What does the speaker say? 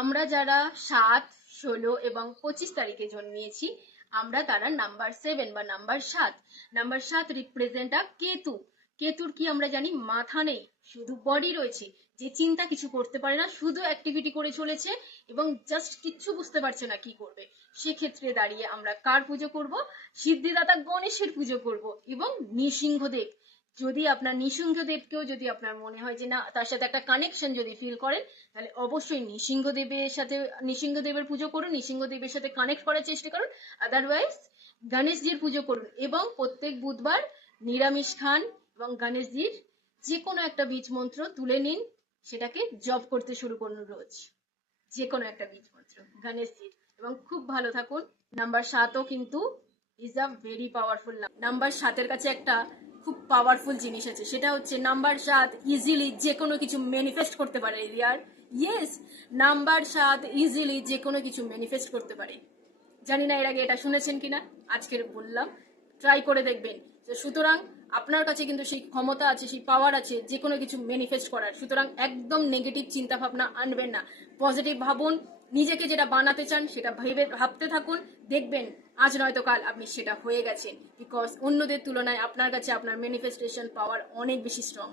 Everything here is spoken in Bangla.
আমরা যারা 7, 16 এবং 25 তারিখে জন্মিয়েছি আমরা তারা নাম্বার 7 বা নাম্বার 7। নাম্বার 7 রিপ্রেজেন্ট আ কেতু। কেতুর কি আমরা জানি, মাথা নেই, শুধু বডি রয়েছে, যে চিন্তা কিছু করতে পারে না, শুধু অ্যাক্টিভিটি করে চলেছে এবং জাস্ট কিচ্ছু বুঝতে পারছে না কি করবে। সেক্ষেত্রে দাঁড়িয়ে আমরা কার পুজো করব? সিদ্ধিদাতা গণেশের পুজো করব এবং নৃসিংহদেব। যদি আপনার নৃসিংহদেবকেও যদি আপনার মনে হয় যে না, তার সাথে একটা কানেকশন যদি ফিল করেন, তাহলে অবশ্যই নৃসিংহদেবের পুজো করুন, নৃসিংহদেবের সাথে কানেক্ট করার চেষ্টা করুন। আদারওয়াইজ গণেশজির পুজো করুন এবং প্রত্যেক বুধবার নিরামিষ খান এবং গণেশজির যে কোনো একটা বীজ মন্ত্র তুলে নিন, সেটাকে জপ করতে শুরু করুন রোজ, যে কোনো একটা বীজ মন্ত্র গণেশজির, এবং খুব ভালো থাকুন। নাম্বার 7ও কিন্তু is a very powerful. Number 7-এর কাছে একটা খুব পাওয়ারফুল জিনিস আছে, সেটা হচ্ছে নাম্বার 7 ইজিলি যে কোনো কিছু ম্যানিফেস্ট করতে পারে। রিয়ার ইয়েস, নাম্বার 7 ইজিলি যে কোনো কিছু ম্যানিফেস্ট করতে পারে। জানি না এর আগে এটা শুনেছেন কিনা, আজকের বললাম, ট্রাই করে দেখবেন। সুতরাং আপনার কাছে কিন্তু সেই ক্ষমতা আছে, সেই পাওয়ার আছে যে কোনো কিছু ম্যানিফেস্ট করার। সুতরাং একদম নেগেটিভ চিন্তা ভাবনা আনবেন না, পজিটিভ ভাবুন। নিজেকে যেটা বানাতে চান সেটা ভাবতে থাকুন, দেখবেন আজ নয়তো কাল আপনি সেটা হয়ে গেছেন। বিকজ অন্যদের তুলনায় আপনার কাছে আপনার ম্যানিফেস্টেশন পাওয়ার অনেক বেশি স্ট্রং।